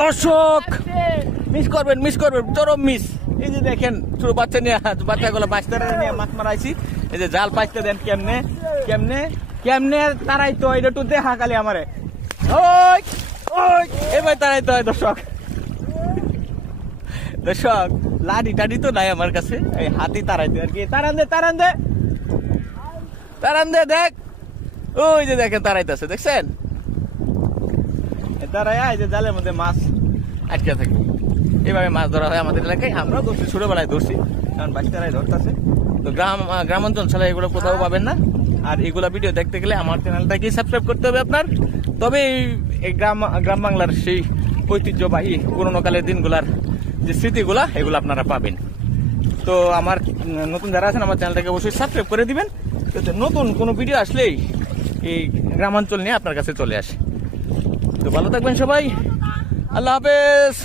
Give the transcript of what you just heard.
দর্শক মিস করবেন চরম মিস। এই যে দেখেন ছোট বাচ্চা নিয়ে বাচ্চাগুলো বাচ্চারা নিয়ে মাছ মারাইছি। এই যে জাল পাইতে দেন কেমনে কেমনে কেমনে তারাই তো এটা একটু দেখা খালি আমারে ওই ওই এবার তারাই তো হয়। দর্শক দর্শক লাডি টাডি তো নাই আমার কাছে, এই হাতি তারাইতে আর কি। তারান দে দেখ, ওই যে দেখেন তারাইতেছে, দেখছেন তারাইয়া এই যে জালের মধ্যে মাছ আটকে থাকে। এইভাবে মাছ ধরা হয় আমাদের এলাকায়, আমরাও ধরছি, ছোটবেলায় ধরছি, কারণ বাচ্চারাই ধরতেছে। তো গ্রামাঞ্চল ছাড়া এগুলো কোথাও পাবেন না। আর এগুলা ভিডিও দেখতে গেলে আমার চ্যানেলটাকে সাবস্ক্রাইব করতে হবে আপনার, তবে এই গ্রাম বাংলার সেই ঐতিহ্যবাহী পুরোনো কালের দিনগুলার যে স্মৃতিগুলা এগুলো আপনারা পাবেন। তো আমার নতুন যারা আছেন আমার চ্যানেলটাকে অবশ্যই সাবস্ক্রাইব করে দিবেন, নতুন কোনো ভিডিও আসলেই এই গ্রামাঞ্চল নিয়ে আপনার কাছে চলে আসে। তো ভালো থাকবেন সবাই, আল্লাহ হাফেজ।